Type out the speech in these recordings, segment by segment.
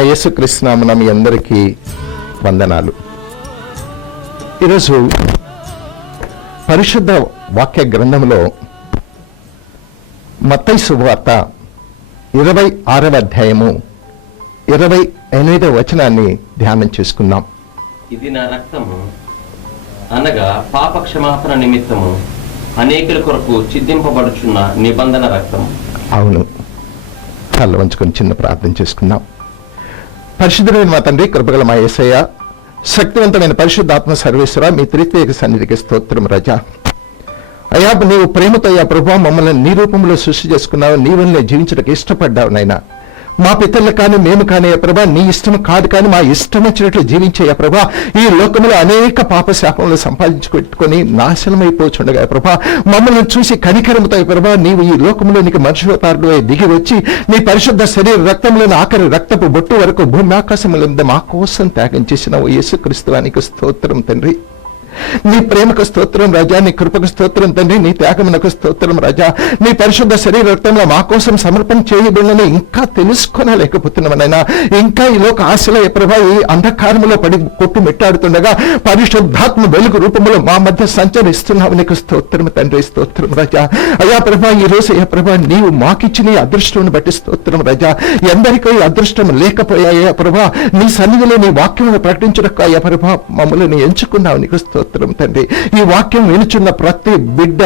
ప్రభువైన యేసుక్రీస్తు నామమున మీ అందరికీ వందనాలు. ఈరోజు పరిశుద్ధ వాక్య గ్రంథంలో మత్తయి శుభవార్త 26వ అధ్యాయము 28వ వచనాన్ని ధ్యానం చేసుకుందాం. ఇది నా రక్తము అనగా పాప క్షమాపణ నిమిత్తము అనేకుల కొరకు చిందింపబడుచున్న నిబంధన రక్తము. అవును, కళ్ళు వంచుకొని చిన్న ప్రార్థన చేసుకుందాం. పరిశుద్ధమైన మా తండ్రి, కృపగల మా యేసయ్య, శక్తివంతమైన పరిశుద్ధాత్మ సర్వేశ్వర, మీ త్రిత్వేక సన్నిధికి స్తోత్రం రాజా. అయ్యా, నీవు ప్రేమతో అయ్యా ప్రభా మమ్మల్ని నీ రూపంలో సృష్టి చేసుకున్నావు, నీ వల్లనే జీవించడానికి ఇష్టపడ్డావు నాయన. మా పితరులు కానీ మేము కానీ ప్రభా నీ ఇష్టం కాదు, కానీ మా ఇష్టం వచ్చినట్లు జీవించే ప్రభా ఈ లోకంలో అనేక పాప శాపములు సంపాదించుపెట్టుకొని నాశనమైపోతుండగా ప్రభా మమ్మల్ని చూసి కనికరముతో ప్రభా నీవు ఈ లోకంలో నీకు మనుషులతారుడు దిగి వచ్చి నీ పరిశుద్ధ శరీర రక్తంలోని ఆఖరి రక్తపు బొట్టు వరకు భూమి ఆకాశములందు మా కోసం త్యాగం చేసిన యేసుక్రీస్తువానికి స్తోత్రం తండ్రి. నీ ప్రేమకు స్తోత్రం రాజా, నీ కృపకు స్తోత్రం తండ్రి, నీ త్యాగమునకు స్తోత్రం రాజా. నీ పరిశుద్ధ శరీర రక్తంలో మా కోసం సమర్పణ చేయబడినని ఇంకా తెలుసుకోలేకపోతున్నామనైనా, ఇంకా ఈ లోక ఆశల ప్రభా ఈ అంధకారములో పడి కొట్టు మెట్టాడుతుండగా పరిశుద్ధాత్మ వెలుగు రూపంలో మా మధ్య సంచరిస్తున్నావు, నీకు స్తోత్రం తండ్రి, స్తోత్రం రాజా. అయ్యా ప్రభా ఈ రోజు అయ్యా ప్రభా నీవు మాకిచ్చిన నీ అదృష్టం బట్టి స్తోత్రం రాజా. ఎందరికీ అదృష్టం లేకపోయాయా ప్రభా నీ సన్నిధిలో నీ వాక్యమును ప్రకటించడానికి అయ్యా ప్రభా మమ్మల్ని ఎంచుకున్నావు, నీకు స్తోత్రం తండ్రి. ఈ వాక్యం వినుచున్న ప్రతి బిడ్డ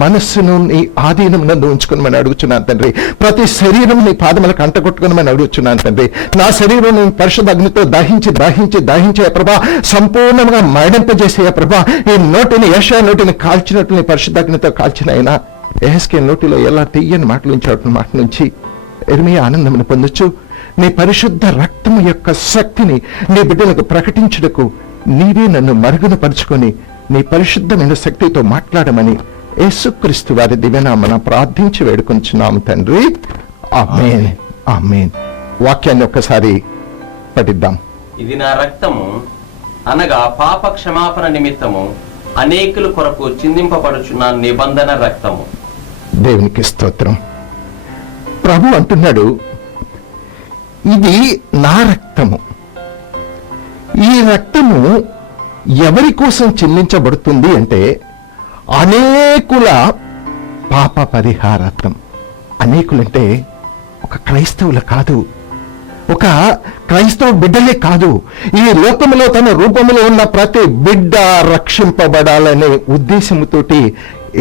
మనస్సును నీ ఆధీనం నందు ఉంచుకుని అడుగుచున్నాను తండ్రి. ప్రతి శరీరం నీ పాదములకు అంటగొట్టుకుని అడుగుచున్నాను తండ్రి. నా శరీరం పరిశుద్ధ అగ్నితో దహించి దహించి దహించే ప్రభా సంపూర్ణంగా మరణింపజేసే ప్రభా ఈ నోటిని యెషయా నోటిని కాల్చినట్లు నీ పరిశుద్ధ అగ్నితో కాల్చిన అయినా యెహెజ్కేలు నోటిలో ఎలా తీయని మాటలు నుంచి మాట నుంచి ఇర్మీయా ఆనందమును పొందొచ్చు. నీ పరిశుద్ధ రక్తము యొక్క శక్తిని నీ బిడ్డలకు ప్రకటించుటకు నీవే నన్ను మరుగున పరుచుకొని నీ పరిశుద్ధమైన శక్తితో మాట్లాడమని యేసుక్రీస్తు వారి దివ్యనామమున ప్రార్థించి వేడుకొంచున్నాము తండ్రి, ఆమేన్, ఆమేన్. వాక్యాన్ని ఒక్కసారి పఠిద్దాం. ఇది నా రక్తము అనగా పాప క్షమాపణ నిమిత్తము అనేకుల కొరకు చిందింపబడుచున్న నిబంధన రక్తము. దేవునికి స్తోత్రం. ప్రభు అంటున్నాడు, ఇది నా రక్తము. ఈ రక్తము ఎవరి కోసం చెల్లించబడుతుంది అంటే అనేకుల పాప పరిహారార్థం. అనేకులంటే ఒక క్రైస్తవులు కాదు, ఒక క్రైస్తవ బిడ్డలే కాదు, ఈ లోకములో తన రూపంలో ఉన్న ప్రతి బిడ్డ రక్షింపబడాలనే ఉద్దేశముతోటి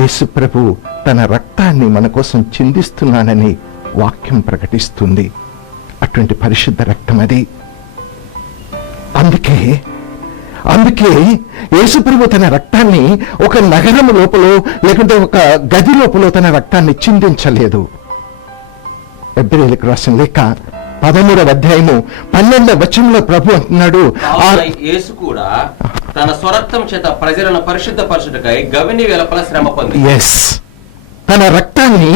యేసు ప్రభు తన రక్తాన్ని మన కోసం చిందిస్తున్నానని వాక్యం ప్రకటిస్తుంది. అటువంటి పరిశుద్ధ రక్తం అది. అందుకే యేసుప్రభు తన రక్తాన్ని ఒక నగరం లోపల లేకుంటే ఒక గది లోపల తన రక్తాన్ని చిందించలేదు. హెబ్రీయులకు రాసిన లేఖ 13వ అధ్యాయము 12వ వచనంలో ప్రభు అంటున్నాడు, యేసు కూడా తన స్వరక్తం చేత ప్రజలను పరిశుద్ధపరచుటకై గవిని వెలుపల శ్రమ పొంది. తన రక్తాన్ని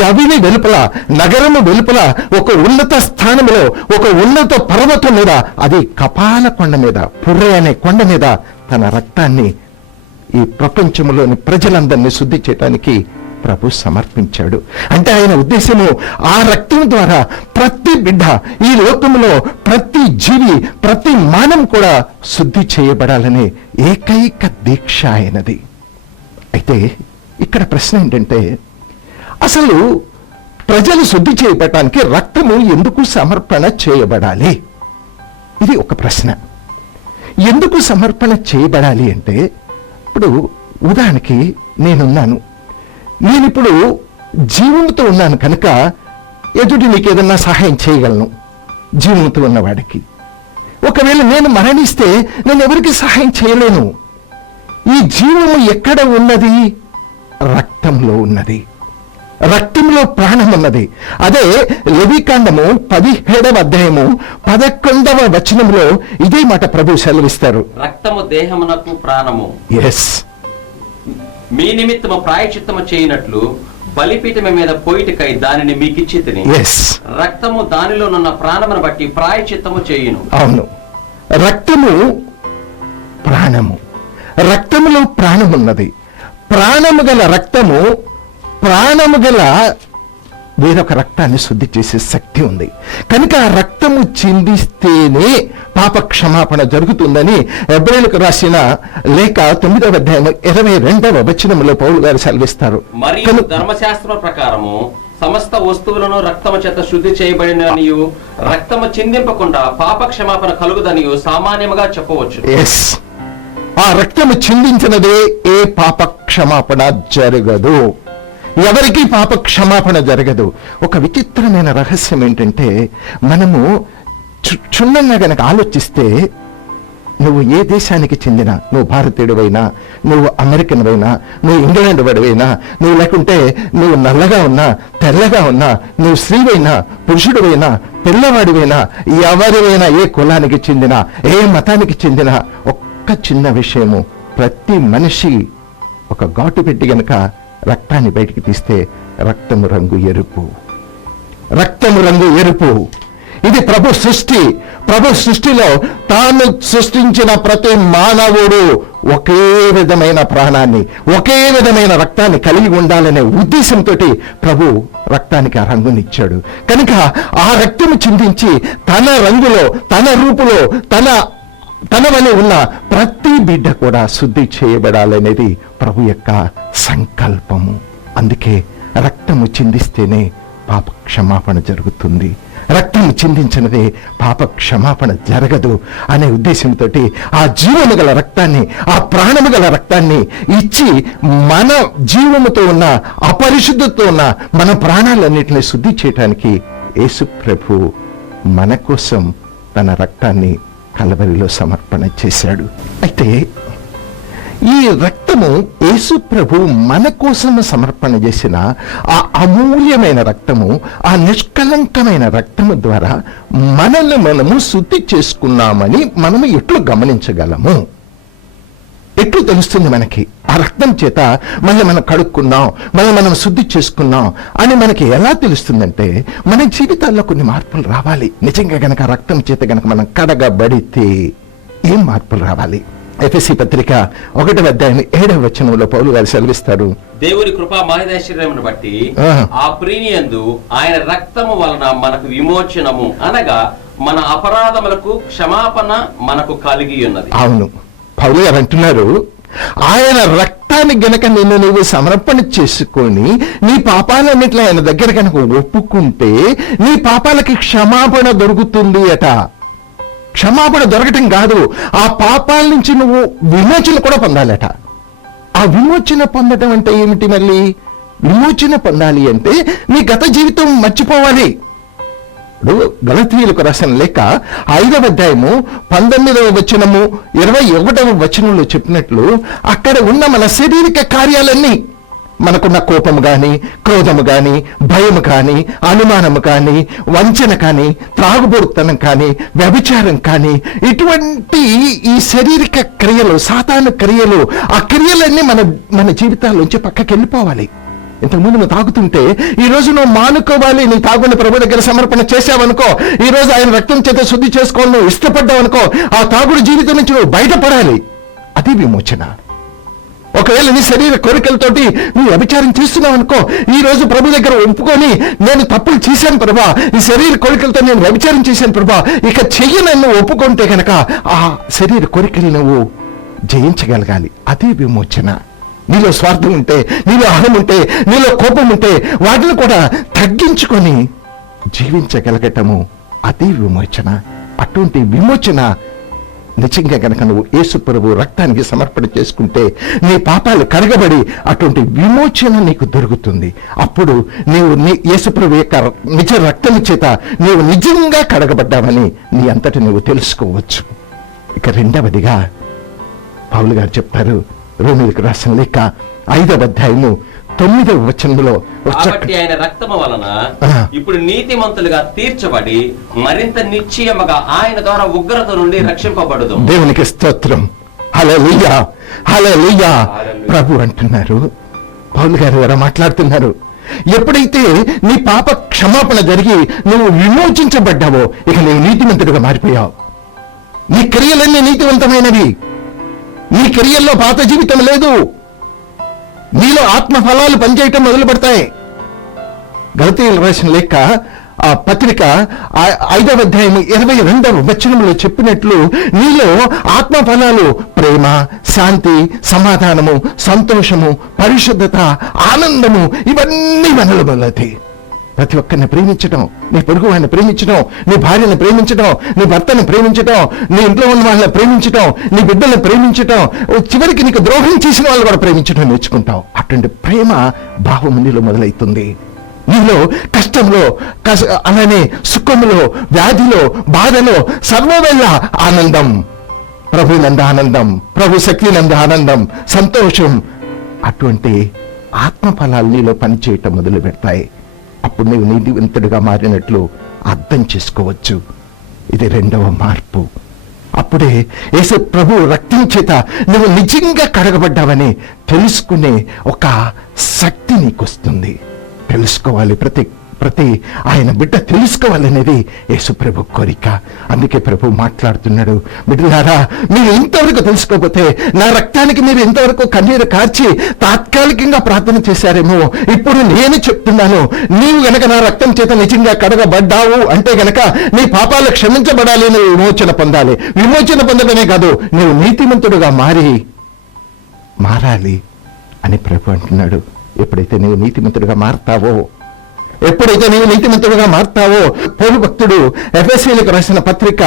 గవిని వెలుపల నగరము వెలుపల ఒక ఉన్నత స్థానంలో ఒక ఉన్నత పర్వతం మీద, అది కపాల కొండ మీద, పుర్రె అనే కొండ మీద తన రక్తాన్ని ఈ ప్రపంచంలోని ప్రజలందరినీ శుద్ధి చేయడానికి ప్రభు సమర్పించాడు. అంటే ఆయన ఉద్దేశము ఆ రక్తం ద్వారా ప్రతి బిడ్డ ఈ లోకంలో ప్రతి జీవి ప్రతి మానవం కూడా శుద్ధి చేయబడాలనే ఏకైక దీక్ష ఆయనది. అయితే ఇక్కడ ప్రశ్న ఏంటంటే, అసలు ప్రజలు శుద్ధి చేయబడటానికి రక్తము ఎందుకు సమర్పణ చేయబడాలి? ఇది ఒక ప్రశ్న. ఎందుకు సమర్పణ చేయబడాలి అంటే, ఇప్పుడు ఉదాహరణకి నేనిప్పుడు జీవంతో ఉన్నాను కనుక ఎదుటి నీకు ఏదన్నా సహాయం చేయగలను జీవంతో ఉన్నవాడికి. ఒకవేళ నేను మరణిస్తే నేను ఎవరికి సహాయం చేయలేను. ఈ జీవము ఎక్కడ ఉన్నది? రక్తంలో ఉన్నది. రక్తంలో ప్రాణం ఉన్నది. అదే లెవికాండము 17వ అధ్యాయము 11వ వచనంలో ఇదే మాట ప్రభు సెలవిస్తారు, రక్తము దేహమునకు ప్రాణము. మీ నిమిత్తము ప్రాయశ్చిత్తము చేయనట్లు బలిపీఠము మీద పోయిటకై దానిని మీకిచ్చితిని. రక్తము దానిలోనున్న ప్రాణమును బట్టి ప్రాయశ్చిత్తము చేయును. అవును, రక్తము ప్రాణము. రక్తములో ప్రాణం ఉన్నది. ప్రాణము గల రక్తము, ప్రాణము గల వేరొక రక్తాన్ని శుద్ధి చేసే శక్తి ఉంది. కనుక ఆ రక్తము చిందిస్తేనే పాప క్షమాపణ జరుగుతుందని హెబ్రీయులకు రాసిన లేఖ 9వ అధ్యాయం 22వ వచనములో పౌలు గారు సెలవిస్తారు. మరియు ధర్మశాస్త్రం ప్రకారము సమస్త వస్తువులను రక్తము చేత శుద్ధి చేయబడిననియు రక్తము చిందింపకుండా పాప క్షమాపణ కలుగుదనియు సామాన్యముగా చెప్పవచ్చు. ఆ రక్తము చిందించినదే ఏ పాప క్షమాపణ జరగదు. ఎవరికి పాప క్షమాపణ జరగదు. ఒక విచిత్రమైన రహస్యం ఏంటంటే, మనము క్షుణ్ణంగా గనక ఆలోచిస్తే, నువ్వు ఏ దేశానికి చెందిన, నువ్వు భారతీయుడివైనా, నువ్వు అమెరికన్ అయినా, నువ్వు ఇంగ్లాండ్ వాడివైనా, నువ్వు లేకుంటే నువ్వు నల్లగా ఉన్నా, తెల్లగా ఉన్నా, నువ్వు స్త్రీవైనా, పురుషుడివైనా, పిల్లవాడివైనా, ఎవరివైనా, ఏ కులానికి చెందిన, ఏ మతానికి చెందిన, ఒక్క చిన్న విషయము, ప్రతి మనిషి ఒక ఘాటు పెట్టి గనక రక్తాన్ని బయటికి తీస్తే రక్తము రంగు ఎరుపు. రక్తము రంగు ఎరుపు. ఇది ప్రభు సృష్టి. ప్రభు సృష్టిలో తాను సృష్టించిన ప్రతి మానవుడు ఒకే విధమైన ప్రాణాన్ని, ఒకే విధమైన రక్తాన్ని కలిగి ఉండాలనే ఉద్దేశంతో ప్రభు రక్తానికి ఆ రంగునిచ్చాడు. కనుక ఆ రక్తము చిందించి తన రంగులో, తన రూపులో, తన వలె ఉన్న ప్రతి బిడ్డ కూడా శుద్ధి చేయబడాలనేది ప్రభు యొక్క సంకల్పము. అందుకే రక్తము చిందిస్తేనే పాప క్షమాపణ జరుగుతుంది. రక్తము చిందించినదే పాప క్షమాపణ జరగదు అనే ఉద్దేశంతో ఆ జీవము గల రక్తాన్ని, ఆ ప్రాణము గల రక్తాన్ని ఇచ్చి మన జీవముతో ఉన్న, అపరిశుద్ధతో ఉన్న మన ప్రాణాలన్నింటినీ శుద్ధి చేయటానికి యేసు ప్రభు మన కోసం తన రక్తాన్ని కలవరిలో సమర్పణ చేశాడు. అయితే ఈ రక్తము యేసు ప్రభు మన కోసం సమర్పణ చేసిన ఆ అమూల్యమైన రక్తము, ఆ నిష్కలంకమైన రక్తము ద్వారా మనల్ని మనము శుద్ధి చేసుకున్నామని మనము ఎట్లు గమనించగలము? ఎట్లు తెలుస్తుంది మనకి? ఆ రక్తం చేత మళ్ళీ మనం కడుక్కున్నాం, మళ్ళీ మనం శుద్ధి చేసుకున్నాం అని మనకి ఎలా తెలుస్తుందంటే, మన జీవితాల్లో కొన్ని మార్పులు రావాలి. నిజంగా గనక రక్తం చేత గనక మనం కడగబడితే ఏం మార్పులు రావాలి? ఎఫెసీ పత్రిక 1వ అధ్యాయం 7వ వచనంలో పౌలు గారు సెలవిస్తారు, దేవుని కృపా మహదైశ్వర్యమును బట్టి ఆ ప్రీనియందు ఆయన రక్తము వలన మనకు విమోచనము, అనగా మన అపరాధములకు క్షమాపణ మనకు కలిగి ఉన్నది. అవును, పౌలు గారు అంటున్నారు, ఆయన రక్తాన్ని గనక నువ్వు సమర్పణ చేసుకొని నీ పాపాలన్నిట్లో ఆయన దగ్గర కనుక ఒప్పుకుంటే నీ పాపాలకి క్షమాపణ దొరుకుతుంది అట. క్షమాపణ దొరకటం కాదు, ఆ పాపాల నుంచి నువ్వు విమోచన కూడా పొందాలట. ఆ విమోచన పొందడం అంటే ఏమిటి? మళ్ళీ విమోచన పొందాలి అంటే నీ గత జీవితం మర్చిపోవాలి. గలతీయులకు రాసిన లేఖ 5వ అధ్యాయము 19వ వచనము 21వ వచనంలో చెప్పినట్లు, అక్కడ ఉన్న మన శారీరక కార్యాలన్నీ, మనకున్న కోపము గాని, క్రోధము గాని, భయము కాని, అనుమానము కాని, వంచన కాని, త్రాగుబోతుతనం కాని, వ్యభిచారం కాని, ఇటువంటి ఈ శారీరక క్రియలు, సాతాను క్రియలు, ఆ క్రియలన్నీ మన జీవితాల్లోంచి పక్కకి వెళ్ళిపోవాలి. ఇంతకుముందు నువ్వు తాగుతుంటే ఈ రోజు నువ్వు మానుకోవాలి. నీ తాగుని ప్రభు దగ్గర సమర్పణ చేసావనుకో, ఈ రోజు ఆయన రక్తం చేత శుద్ధి చేసుకోవాలి, నువ్వు ఇష్టపడ్డావనుకో, ఆ తాగుడు జీవితం నుంచి నువ్వు బయటపడాలి. అది విమోచన. ఒకవేళ నీ శరీర కోరికలతోటి నువ్వు వ్యభిచారం చేస్తున్నావు అనుకో, ఈ రోజు ప్రభు దగ్గర ఒప్పుకొని, నేను తప్పులు చేశాను ప్రభా, ఈ శరీర కోరికలతో నేను వ్యభిచారం చేశాను ప్రభా, ఇక చెయ్యనని నువ్వు ఒప్పుకుంటే కనుక ఆ శరీర కోరికలు నువ్వు జయించగలగాలి. అదే విమోచన. నీలో స్వార్థం ఉంటే, నీలో అహం ఉంటే, నీలో కోపం ఉంటే వాటిని కూడా తగ్గించుకొని జీవించగలగటము అదే విమోచన. అటువంటి విమోచన నిజంగా కనుక నువ్వు యేసు ప్రభు రక్తానికి సమర్పణ చేసుకుంటే నీ పాపాలు కడగబడి అటువంటి విమోచన నీకు దొరుకుతుంది. అప్పుడు నీవు యేసు ప్రభు యొక్క నిజ రక్తం చేత నీవు నిజంగా కడగబడ్డావని నీ అంతటి నువ్వు తెలుసుకోవచ్చు. ఇక రెండవదిగా పౌలు గారు చెప్తారు, రోమీయులకు రాసిన లేఖ 5వ అధ్యాయము 9వ వచనంలో, కాబట్టి ఆయన రక్తము వలన ఇప్పుడు నీతిమంతులుగా తీర్చబడి మరింత నిశ్చయముగా ఆయన ద్వారా ఉగ్రత నుండి రక్షింపబడదు. దేవునికి స్తోత్రం. హల్లెలూయా, హల్లెలూయా. ప్రభు అంటున్నారు, పౌలు గారు ఎవరో మాట్లాడుతున్నారు, ఎప్పుడైతే నీ పాప క్షమాపణ జరిగి నువ్వు విమోచించబడ్డావో ఇక నీవు నీతిమంతుడిగా మారిపోయావు. నీ క్రియలన్నీ నీతివంతమైనవి. నీ క్రియల్లో పాత జీవితం లేదు. నీలో ఆత్మ ఫలాలు పనిచేయటం మొదలు పెడతాయి. గలతీయులకు రాసిన లేఖ ఆ పత్రిక 5వ అధ్యాయం 22వ వచనంలో చెప్పినట్లు నీలో ఆత్మ ఫలాలు ప్రేమ, శాంతి, సమాధానము, సంతోషము, పరిశుద్ధత, ఆనందము ఇవన్నీ మనలో మొదలవుతాయి. ప్రతి ఒక్కరిని ప్రేమించడం, నీ పొరుగు వాడిని ప్రేమించడం, నీ భార్యను ప్రేమించడం, నీ భర్తను ప్రేమించడం, నీ ఇంట్లో ఉన్న వాళ్ళని ప్రేమించడం, నీ బిడ్డలను ప్రేమించడం, చివరికి నీకు ద్రోహం చేసిన వాళ్ళు కూడా ప్రేమించడం నేర్చుకుంటావు. అటువంటి ప్రేమ భావం నీలో మొదలవుతుంది. నీలో కష్టంలో, అలానే సుఖంలో, వ్యాధిలో, బాధలో సర్వవేళ ఆనందం, ప్రభు నంద ఆనందం, ప్రభు శక్తి నంద ఆనందం, సంతోషం, అటువంటి ఆత్మ ఫలాలు నీలో పనిచేయటం మొదలు పెడతాయి. అప్పుడు నీవు నీతివంతుడిగా మారినట్లు అర్థం చేసుకోవచ్చు. ఇది 2వ మార్పు. అప్పుడే యేసు ప్రభు రక్తం చేత నువ్వు నిజంగా కడగబడ్డావని తెలుసుకునే ఒక శక్తి నీకొస్తుంది. తెలుసుకోవాలి, ప్రతి ఆయన బిడ్డ తెలుసుకోవాలనేది యేసు ప్రభు కోరిక. అందుకే ప్రభు మాట్లాడుతున్నాడు, బిడ్డలారా మీరు ఇంతవరకు తెలుసుకోకపోతే, నా రక్తానికి మీరు ఇంతవరకు కన్నీరు కార్చి తాత్కాలికంగా ప్రార్థన చేశారేమో, ఇప్పుడు నేను చెప్తున్నాను, నీవు గనక నా రక్తం చేత నిజంగా కడగబడ్డావు అంటే గనక నీ పాపాలు క్షమించబడాలి, నువ్వు విమోచన పొందాలి. విమోచన పొందడమే కాదు, నువ్వు నీతిమంతుడుగా మారాలి అని ప్రభు అంటున్నాడు. ఎప్పుడైతే నీవు నీతిమంతుడిగా మారతావో, పౌలు భక్తుడు ఎఫెసీయులకు రాసిన పత్రిక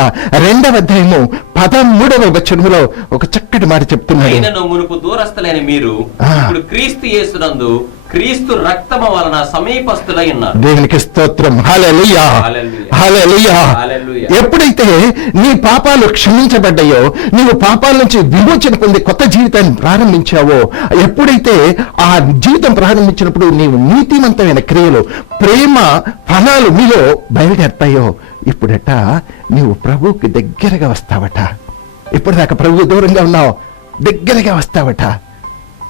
2వ అధ్యాయము 13వ వచనములో ఒక చక్కటి మాట చెప్తున్నాడు. మునుపు దూరస్తులైన మీరు ఇప్పుడు క్రీస్తు యేసునందు క్రీస్తు రక్తము వలన సమీపస్తులై ఉన్నారు. దేవునికి స్తోత్రం. హల్లెలూయా, హల్లెలూయా. ఎప్పుడైతే నీ పాపాలు క్షమించబడ్డాయో, నీవు పాపాల నుంచి విమోచన పొంది కొత్త జీవితాన్ని ప్రారంభించావో, ఎప్పుడైతే ఆ జీవితం ప్రారంభించినప్పుడు నీవు నీతిమంతమైన క్రియలు, ప్రేమ ఫలాలు మీలో బయలుదేరుతాయో, ఇప్పుడట నీవు ప్రభువుకి దగ్గరగా వస్తావట. ఇప్పటిదాకా ప్రభు దూరంగా ఉన్నావు, దగ్గరగా వస్తావట.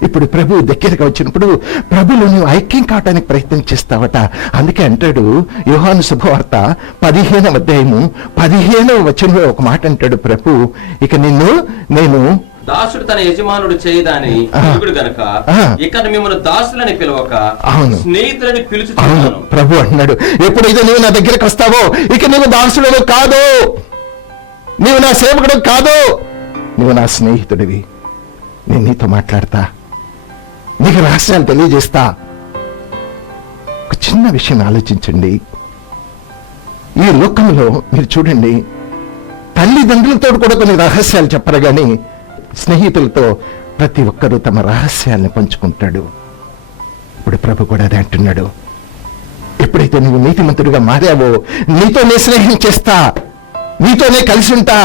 ఇప్పుడు ప్రభు దగ్గరగా వచ్చినప్పుడు ప్రభులో నువ్వు ఐక్యం కావడానికి ప్రయత్నం చేస్తావట. అందుకే అంటాడు యోహాను శుభవార్త 15వ అధ్యాయము 15వ వచనంలో ఒక మాట అంటాడు ప్రభు, ఇక నేను దాసుడు తన యజమానుడు చేయదాని గనుక ఇక మిమ్మల్ని దాసులని పిలవక స్నేహితులని పిలుచుచున్నాను. ప్రభు అంటున్నాడు, ఎప్పుడైతే నువ్వు నా దగ్గరకు వస్తావో, ఇక నువ్వు దాసుడు కాదు, నీవు నా సేవకుడు కాదు, నువ్వు నా స్నేహితుడివి. నేను నీతో మాట్లాడతా, నీకు రహస్యాలు తెలియజేస్తా. ఒక చిన్న విషయం ఆలోచించండి. ఈ లోకంలో మీరు చూడండి, తల్లిదండ్రులతో కూడా కొన్ని రహస్యాలు చెప్పరు, కానీ స్నేహితులతో ప్రతి ఒక్కరూ తమ రహస్యాల్ని పంచుకుంటాడు. ఇప్పుడు ప్రభు కూడా అదే అంటున్నాడు, ఎప్పుడైతే నువ్వు నీతిమంతుడిగా మారావో, నీతోనే స్నేహం చేస్తా, నీతోనే కలిసి ఉంటా,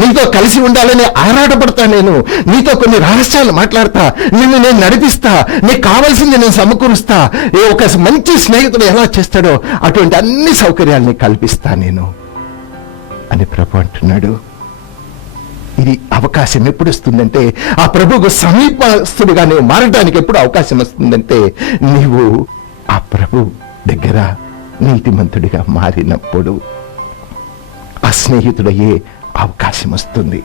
నీతో కలిసి ఉండాలని ఆరాటపడతా, నేను నీతో కొన్ని రహస్యాలు మాట్లాడతా, నిన్ను నేను నడిపిస్తా, నీకు కావాల్సింది నేను సమకూరుస్తా. ఒక మంచి స్నేహితుడు ఎలా చేస్తాడో అటువంటి అన్ని సౌకర్యాలని కల్పిస్తా నేను అని ప్రభు అంటున్నాడు. ఇది అవకాశం ఎప్పుడు వస్తుందంటే, ఆ ప్రభువుకు సమీపస్తుడిగా నువ్వు మారడానికి ఎప్పుడు అవకాశం వస్తుందంటే, నీవు ఆ ప్రభు దగ్గర నీతిమంతుడిగా మారినప్పుడు ఆ స్నేహితుడయ్యే అవకాశం వస్తుంది.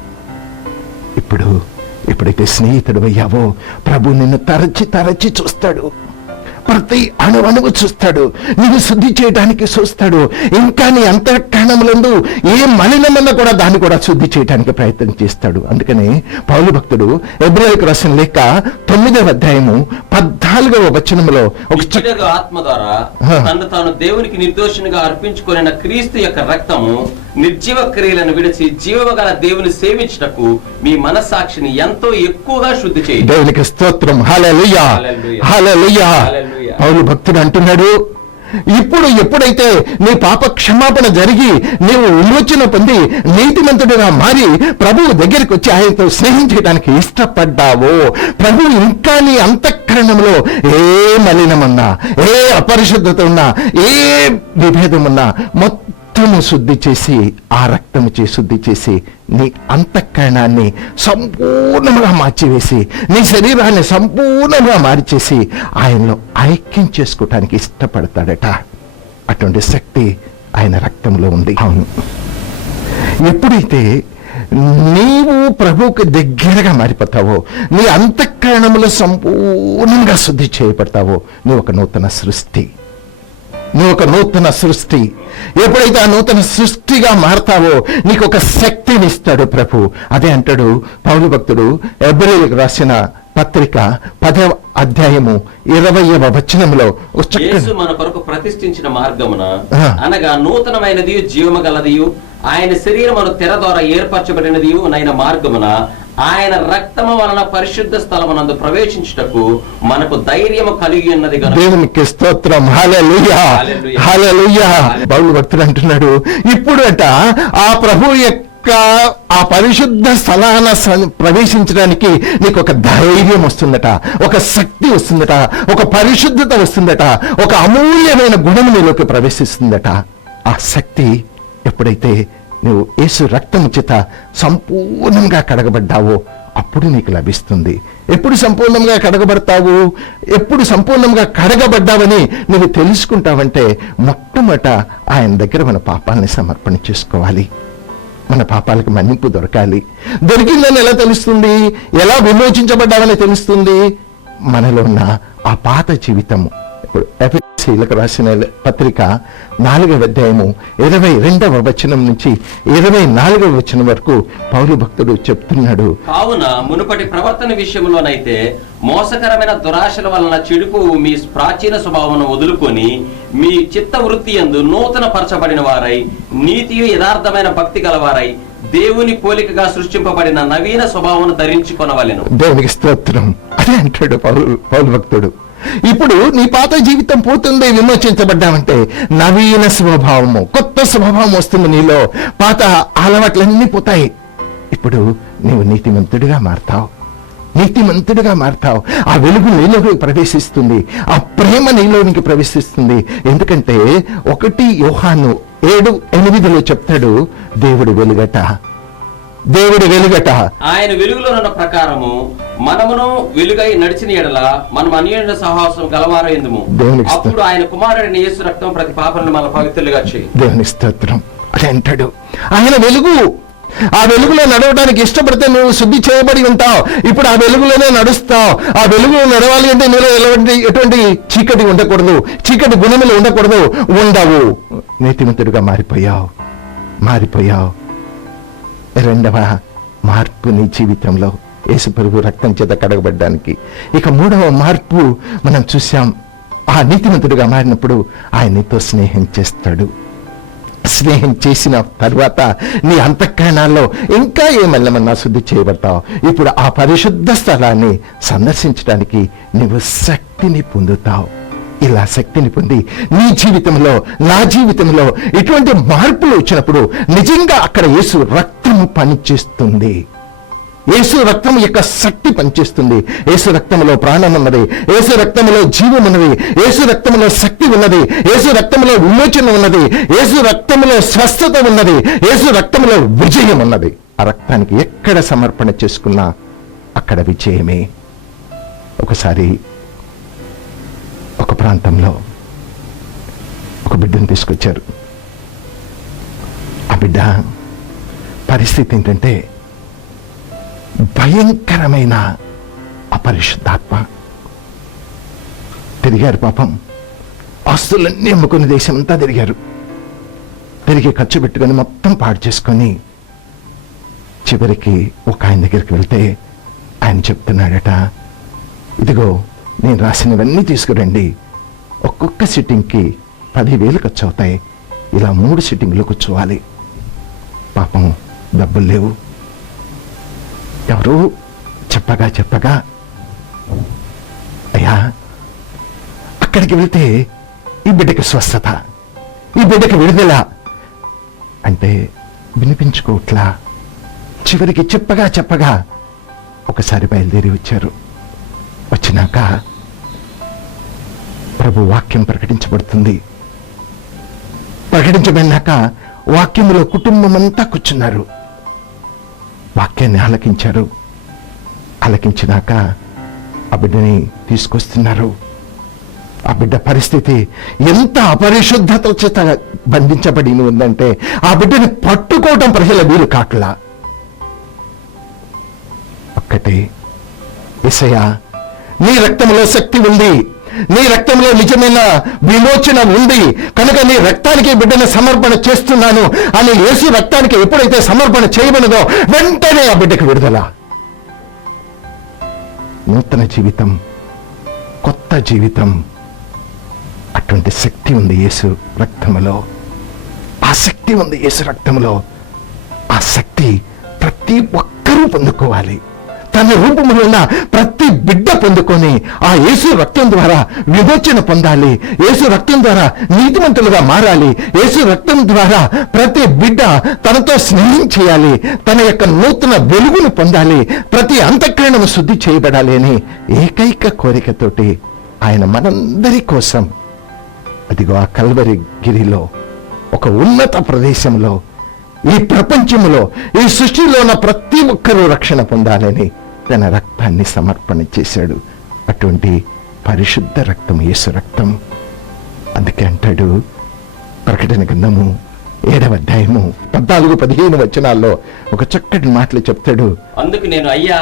ఎప్పుడైతే స్నేహితుడు అయ్యావో, ప్రభు నిన్ను తరచి చూస్తాడు, ప్రతి అణువు చూస్తాడు, నీవు శుద్ధి చేయడానికి చూస్తాడు. ఇంకా నీ అంతఃకరణములందు ఏ మలినమన్నా కూడా దాన్ని కూడా శుద్ధి చేయడానికి ప్రయత్నం చేస్తాడు. అందుకని పౌలు భక్తుడు హెబ్రీయులకు రాసిన లేఖ 9వ అధ్యాయము 14వ వచనములో ఒక ఆత్మ ద్వారా తను తాను దేవునికి నిర్దోషినిగా అర్పించుకొనిన క్రీస్తు యొక్క రక్తము నిర్జీవ క్రియలను విడిచి జీవగల దేవుని సేవించుటకు మీ మనస్సాక్షిని ఎంతో ఎక్కువగా శుద్ధి చేయండి. దేవునికి స్తోత్రం. హల్లెలూయా, హల్లెలూయా. పౌలు భక్తుడు అంటున్నాడు, ఇప్పుడు ఎప్పుడైతే నీ పాప క్షమాపణ జరిగి నీవు విమోచన పొంది నీతిమంతుడిగా మారి ప్రభువు దగ్గరికి వచ్చి ఆయనతో స్నేహం చేయడానికి ఇష్టపడ్డావో, ప్రభువు ఇంకా నీ అంతఃకరణంలో ఏ మలినమన్నా, ఏ అపరిశుద్ధత ఉన్నా, ఏ విభేదం ఉన్నా మొత్తము శుద్ధి చేసి, ఆ రక్తము చేసి శుద్ధి చేసి నీ అంతఃకరణాన్ని సంపూర్ణంగా మార్చివేసి, నీ శరీరాన్ని సంపూర్ణంగా మార్చేసి ఆయనలో ఐక్యం చేసుకోవటానికి ఇష్టపడతాడట. అటువంటి శక్తి ఆయన రక్తంలో ఉంది. అవును, ఎప్పుడైతే నీవు ప్రభువుకి దగ్గరగా మారిపోతావో, నీ అంతఃకరణములో సంపూర్ణంగా శుద్ధి చేయబడతావో, నువ్వు ఒక నూతన సృష్టి. నువ్వు ఒక నూతన సృష్టి. ఎప్పుడైతే ఆ నూతన సృష్టిగా మారతావో నీకు ఒక శక్తిని ఇస్తాడు ప్రభు. అదే అంటాడు పౌలు భక్తుడు హెబ్రీయులకు రాసిన పత్రిక 10వ అధ్యాయము 20వ వచనంలో. యేసు మన కొరకు ప్రతిష్ఠించిన మార్గమున ఆ. అనగా నూతనమైనది జీవము గలదియు ఆయన శరీరమును తెర ద్వారా ఏర్పరచబడినదియు నైన మార్గమున ఆయన రక్తము వలన పరిశుద్ధ స్థలమునందు ప్రవేశించుటకు మనకు ధైర్యము కలిగి ఉన్నది గనుక దేవునికి స్తోత్రం. హల్లెలూయా, హల్లెలూయా. హల్లెలూయా. పౌలు భక్తుడు అంటున్నాడు ఇప్పుడు ఆ ప్రభు యొక్క ఆ పరిశుద్ధ స్థలాన ప్రవేశించడానికి నీకు ఒక ధైర్యం వస్తుందట, ఒక శక్తి వస్తుందట, ఒక పరిశుద్ధత వస్తుందట, ఒక అమూల్యమైన గుణం నీలోకి ప్రవేశిస్తుందట. ఆ శక్తి ఎప్పుడైతే నువ్వు యేసు రక్తము చేత సంపూర్ణంగా కడగబడ్డావో అప్పుడు నీకు లభిస్తుంది. ఎప్పుడు సంపూర్ణంగా కడగబడతావు, ఎప్పుడు సంపూర్ణంగా కడగబడ్డావని నువ్వు తెలుసుకుంటావంటే మొట్టమొదట ఆయన దగ్గర మన పాపాలని సమర్పణ చేసుకోవాలి. మన పాపాలకు మన్నింపు దొరకాలి. దొరికిందని ఎలా తెలుస్తుంది? ఎలా విమోచించబడ్డావని తెలుస్తుంది? మనలో ఉన్న ఆ పాత జీవితము. ఇప్పుడు ఎఫెసీయులకు రాసిన పత్రిక 4వ అధ్యాయము 22వ వచనం నుంచి 24వ వచనం వరకు పౌలు భక్తుడు చెప్తున్నాడు. కావున మునుపటి ప్రవర్తన విషయంలోనైతే మోసకరమైన దురాశల వలన చెడుపు మీ ప్రాచీన స్వభావమును వదులుకొని మీ చిత్త వృత్తి యందు నూతన పరచబడిన వారై నీతియు యథార్థమైన భక్తి గలవారై దేవుని పోలికగా సృష్టింపబడిన నవీన స్వభావమును ధరించుకొనవలెను. దేవునికి స్తోత్రం. అదే అంటాడు పౌలు భక్తుడు. ఇప్పుడు నీ పాత జీవితం పోతుంది, విమోచించబడ్డావంటే నవీన స్వభావము, కొత్త స్వభావం వస్తుంది నీలో. పాత అలవాట్లన్నీ పోతాయి. ఇప్పుడు నీవు నీతిమంతుడిగా మారతావు, నీతిమంతుడిగా మారతావు. ఆ వెలుగు నీలోకి ప్రవేశిస్తుంది, ఆ ప్రేమ నీలోనికి ప్రవేశిస్తుంది. ఎందుకంటే 1 యోహాను 7:8 చెప్తాడు, దేవుడు వెలుగట, దేవుడి వెలుగట. ఆయన వెలుగులో ఉన్న ప్రకారము మనమును వెలుగై నడిచిన ఎడల మనం అన్యోన్య సహవాసం గలవారు ఎందుము. దేవునికి స్తోత్రం. అప్పుడు ఆయన కుమారుడైన యేసు రక్తం ప్రతి పాపలను మన పవిత్రులుగా చేయి. దేవుని స్తోత్రం. అదే అంటాడు ఆయన వెలుగు. ఆ వెలుగులో నడవడానికి ఇష్టపడితే నువ్వు శుద్ధి చేయబడి ఉంటావు. ఇప్పుడు ఆ వెలుగులోనే నడుస్తావు. ఆ వెలుగులో నడవాలి అంటే నీలో ఎటువంటి చీకటి ఉండకూడదు, చీకటి గుణములు ఉండకూడదు. ఉండవు. నీతిమంతుడిగా మారిపోయావు. రెండవ మార్పు నీ జీవితంలో యేసు ప్రభు రక్తం చేత కడగబడ్డానికి. ఇక 3వ మార్పు మనం చూసాం. ఆ నీతిమంతుడిగా మారినప్పుడు ఆయన నీతో స్నేహం చేస్తాడు. స్నేహం చేసిన తర్వాత నీ అంతఃకరణాల్లో ఇంకా ఏమల్లమన్నా శుద్ధి చేయబడతావు. ఇప్పుడు ఆ పరిశుద్ధ స్థలాన్ని సందర్శించడానికి నువ్వు శక్తిని పొందుతావు. ఇలా శక్తిని పొంది నీ జీవితంలో, నా జీవితంలో ఇటువంటి మార్పులు వచ్చినప్పుడు నిజంగా అక్కడ యేసు రక్తము పనిచేస్తుంది. యేసు రక్తం యొక్క శక్తి పనిచేస్తుంది. యేసు రక్తంలో ప్రాణం ఉన్నది, యేసు రక్తంలో జీవం ఉన్నది, యేసు రక్తంలో శక్తి ఉన్నది, యేసు రక్తంలో విమోచన ఉన్నది, యేసు రక్తంలో స్వస్థత ఉన్నది, యేసు రక్తంలో విజయం ఉన్నది. ఆ రక్తానికి ఎక్కడ సమర్పణ చేసుకున్నా అక్కడ విజయమే. ఒకసారి ఒక ప్రాంతంలో ఒక బిడ్డను తీసుకొచ్చారు. ఆ బిడ్డ పరిస్థితి ఏంటంటే భయంకరమైన అపరిశుద్ధాత్మ. తిరిగారు పాపం, ఆస్తులన్నీ అమ్ముకుని దేశం అంతా తిరిగారు. తిరిగి ఖర్చు పెట్టుకొని మొత్తం పాడు చేసుకొని చివరికి ఒక ఆయన దగ్గరికి వెళ్తే ఆయన చెప్తున్నాడట, ఇదిగో నేను రాసినవన్నీ తీసుకురండి, ఒక్కొక్క సిట్టింగ్కి 10,000 ఖర్చు అవుతాయి, ఇలా 3 సిట్టింగ్లు కూర్చోవాలి. పాపం డబ్బులు లేవు. ఎవరు చెప్పగా అయ్యా అక్కడికి వెళ్తే ఈ బిడ్డకి స్వస్థత, ఈ బిడ్డకి విడుదల అంటే వినిపించుకోవట్లా. చివరికి చెప్పగా ఒకసారి బయలుదేరి వచ్చారు. వచ్చినాక ప్రభు వాక్యం ప్రకటించబడుతుంది. ప్రకటించబడినాక వాక్యములో కుటుంబం అంతా కూర్చున్నారు. వాక్యాన్ని ఆలకించారు. ఆలకించినాక ఆ బిడ్డని తీసుకొస్తున్నారు. ఆ బిడ్డ పరిస్థితి ఎంత అపరిశుద్ధత చేత బంధించబడి ఉందంటే ఆ బిడ్డని పట్టుకోవటం ప్రజల వీలు కాట్లా. ఒక్కటే, యేసయ్యా నీ రక్తంలో శక్తి ఉంది, నీ రక్తంలో నిజమైన విమోచన ఉంది కనుక నీ రక్తానికి బిడ్డను సమర్పణ చేస్తున్నాను అని యేసు రక్తానికి ఎప్పుడైతే సమర్పణ చేయబడినదో వెంటనే ఆ బిడ్డకు విడుదల, నూతన జీవితం, కొత్త జీవితం. అటువంటి శక్తి ఉంది యేసు రక్తములో. ఆ శక్తి ఉంది యేసు రక్తంలో. ఆ శక్తి ప్రతి ఒక్కరూ పొందుకోవాలి. తన రూపంలో ఉన్న ప్రతి బిడ్డ పొందుకొని ఆ యేసు రక్తం ద్వారా విమోచన పొందాలి. యేసు రక్తం ద్వారా నీతిమంతులుగా మారాలి. యేసు రక్తం ద్వారా ప్రతి బిడ్డ తనతో స్నేహం చేయాలి, తన యొక్క నూతన వెలుగును పొందాలి, ప్రతి అంతఃకరణము శుద్ధి చేయబడాలి అని ఏకైక కోరికతోటి ఆయన మనందరి కోసం అదిగో ఆ కల్వరి గిరిలో ఒక ఉన్నత ప్రదేశంలో, ఈ ప్రపంచంలో, ఈ సృష్టిలో ఉన్న ప్రతి ఒక్కరూ రక్షణ పొందాలని తన రక్తాన్ని సమర్పణ చేశాడు. అటువంటి పరిశుద్ధ రక్తం యేసు రక్తం. అందుకే అంటాడు ప్రకటన గ్రంథము 7వ అధ్యాయము 14-15 వచనాల్లో ఒక చక్కటి మాటలు చెప్తాడు. అందుకు నేను, అయ్యా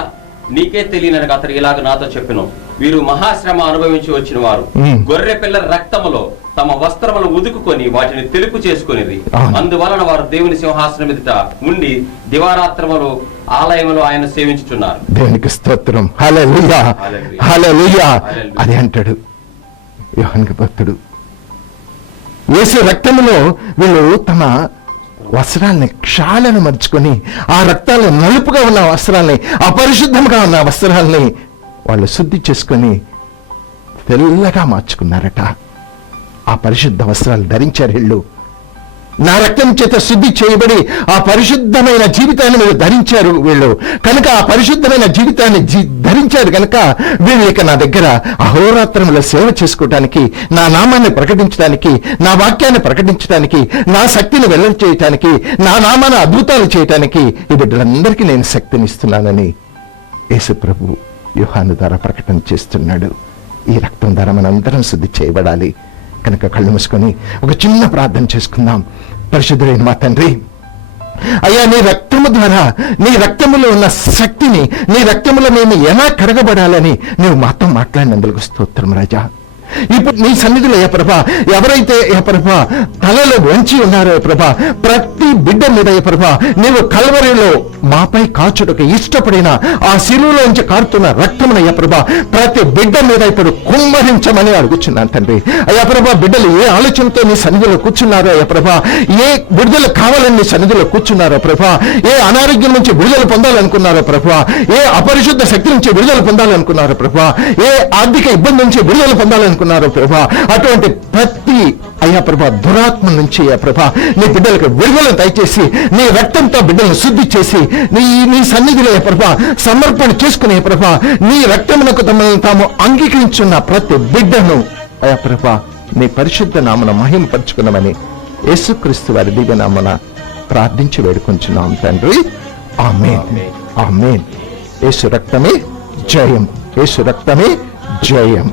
నీకే తెలియనని అతడు ఇలాగ నాతో చెప్పెను, వీరు మహాశ్రమ అనుభవించి వచ్చిన వారు గొర్రె పిల్ల రక్తములో తమ వస్త్రములు ఉదుకుకొని వాటిని తెలుపు చేసుకునేది. అందువలన వారు దేవుని సింహాసనం ఎదుట ఉండి దివారాత్రములు ఆలయములో ఆయన సేవించుచున్నారు. దేవునికి స్తోత్రం. హల్లెలూయా, హల్లెలూయా. అది అంటాడు యోహాను భక్తుడు. యేసు రక్తములో వీళ్ళు తమ వస్త్రాలని, క్షాళను మర్చుకొని ఆ రక్తాలను, నలుపుగా ఉన్న వస్త్రాలని, అపరిశుద్ధంగా ఉన్న వస్త్రాలని వాళ్ళు శుద్ధి చేసుకొని తెల్లగా మార్చుకున్నారట. ఆ పరిశుద్ధ వస్త్రాలు ధరించారు వీళ్ళు. నా రక్తం చేత శుద్ధి చేయబడి ఆ పరిశుద్ధమైన జీవితాన్ని మీరు ధరించారు వీళ్ళు. కనుక ఆ పరిశుద్ధమైన జీవితాన్ని ధరించారు కనుక వీళ్ళు ఇక నా దగ్గర అహోరాత్రముల సేవ చేసుకోవటానికి, నా నామాన్ని ప్రకటించడానికి, నా వాక్యాన్ని ప్రకటించడానికి, నా శక్తిని వెల్లడి చేయటానికి, నా నామాన్ని అద్భుతాలు చేయటానికి ఈ బిడ్డలందరికీ నేను శక్తినిస్తున్నానని యేసు ప్రభు యోహాను ద్వారా ప్రకటన చేస్తున్నాడు. ఈ రక్తం ద్వారా మనందరం శుద్ధి చేయబడాలి. కనుక కళ్ళు మూసుకొని ఒక చిన్న ప్రార్థన చేసుకుందాం. పరిశుద్ధుడైన మా తండ్రి, అయ్యా నీ రక్తము ద్వారా, నీ రక్తములో ఉన్న శక్తిని, నీ రక్తములో మేము ఎలా కడగబడాలని నువ్వు మాతో మాట్లాడినందుకు స్తోత్రం రాజా. ఇప్పుడు నీ సన్నిధిలో ఏ ప్రభా ఎవరైతే ఏ ప్రభా తలలో వంచి ఉన్నారో ఏ ప్రభా ప్రతి బిడ్డ మీద ఏ ప్రభా నీవు కల్వరిలో మాపై కాచుటకు ఇష్టపడిన ఆ శిలువలోంచి కారుతున్న రక్తమున ఏ ప్రభా ప్రతి బిడ్డ మీద ఇప్పుడు కుమ్మరించమని అడుగుచున్నాను తండ్రి. అయ్యా ప్రభా బిడ్డలు ఏ ఆలోచనతో నీ సన్నిధిలో కూర్చున్నారో అయ్యా ప్రభా, ఏ విడుదల కావాలని నీ సన్నిధిలో కూర్చున్నారో ప్రభా, ఏ అనారోగ్యం నుంచి విడుదల పొందాలనుకున్నారో ప్రభా, ఏ అపరిశుద్ధ శక్తి నుంచి విడుదల పొందాలనుకున్నారో ప్రభా, ఏ ఆర్థిక ఇబ్బంది నుంచి విడుదల పొందాలనుకున్నారో ప్రభా, అటువంటి ప్రతి అయ్యా ప్రభా దురాత్మ నుంచి అయ్యా ప్రభా నీ బిడ్డలకు విడుదల దయచేసి నీ రక్తంతో బిడ్డలను శుద్ధి చేసి నీ సన్నిధిలో ప్రభా సమర్పణ చేసుకునే ప్రభా నీ రక్తమునకు తమను తాము అంగీకరించున్న ప్రతి బిడ్డను అయ్యా ప్రభా నీ పరిశుద్ధ నామన మహిమపరుచుకున్నామని యేసుక్రీస్తు వారి దివ్య నామన ప్రార్థించి వేడుకొంచున్నాం తండ్రి. ఆమేన్, ఆమేన్. యేసు రక్తమే జయం, యేసు రక్తమే జయం.